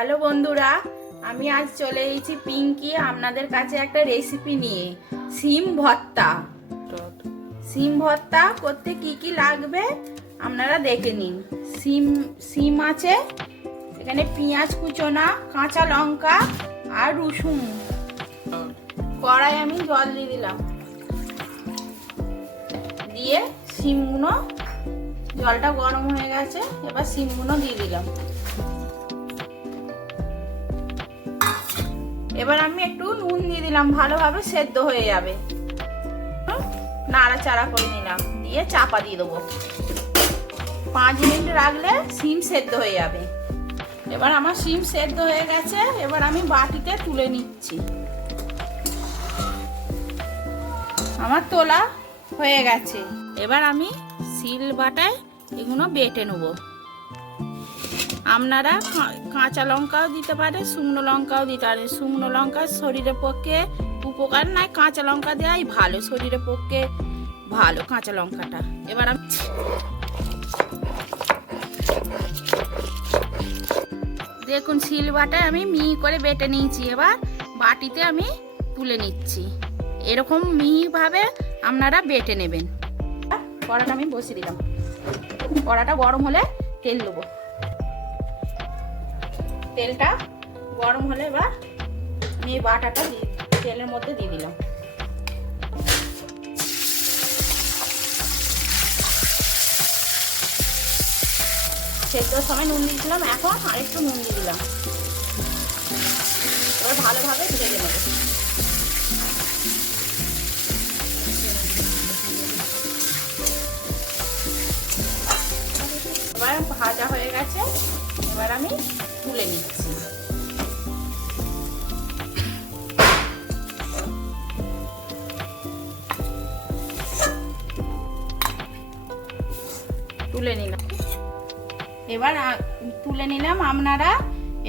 Hello বন্ধুরা, আমি আজ চলে এসেছি পিঙ্কি আপনাদের কাছে একটা রেসিপি নিয়ে। সিম ভর্তা। সিম ভর্তা করতে কি কি লাগবে আপনারা দেখে নিন। সিম সিম আছে, এখানে পেঁয়াজ কুচোনা, কাঁচা লঙ্কা আর রসুন। কড়াই আমি জল দিয়ে দিলাম। দিয়ে সিমগুলো, জলটা গরম হয়ে গেছে, এবার সিমগুলো দিয়ে দিলাম। এবার আমি একটু নুন দিয়ে দিলাম, ভালোভাবে সেদ্ধ হয়ে যাবে। নাড়াচাড়া করে নিলাম, দিয়ে চাপা দিয়ে দেবো। পাঁচ মিনিট রাখলে সিম সেদ্ধ হয়ে যাবে। এবার আমার সিম সেদ্ধ হয়ে গেছে, এবার আমি বাটিতে তুলে নিচ্ছি। আমার তোলা হয়ে গেছে। এবার আমি সিল বাটায় এগুলো বেটে নেব। আপনারা কাঁচা লঙ্কাও দিতে পারে, শুকনো লঙ্কাও দিতে পারে। শুকনো লঙ্কা শরীরের পক্ষে উপকার নয়, কাঁচা লঙ্কা দেওয়াই ভালো, শরীরের পক্ষে ভালো কাঁচা লঙ্কাটা। এবার আমি দেখুন শিল বাটায় আমি মিহি করে বেটে নিয়েছি। এবার বাটিতে আমি তুলে নিচ্ছি। এরকম মিহিভাবে আপনারা বেটে নেবেন। কড়াটা আমি বসিয়ে দিলাম। কড়াটা গরম হলে তেল দেবো। তেলটা গরম হলে এবার আমি বাটাটা তেলের মধ্যে দিয়ে দিলাম। সেদ্ধর সময় নুন দিয়েছিলাম, এখন আরেকটু নুন দিয়ে দিলাম। এবার ভালোভাবে ভেজে নেব। এবার ভাজা হয়ে গেছে। এবার আমি তুলে নিচ্ছি। তুলে নিলাম। এবার তুলে নিলাম আপনারা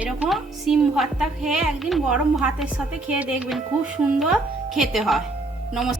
এরকম সিম ভর্তা খেয়ে একদিন গরম ভাতের সাথে খেয়ে দেখবেন, খুব সুন্দর খেতে হয়। নমস্কার।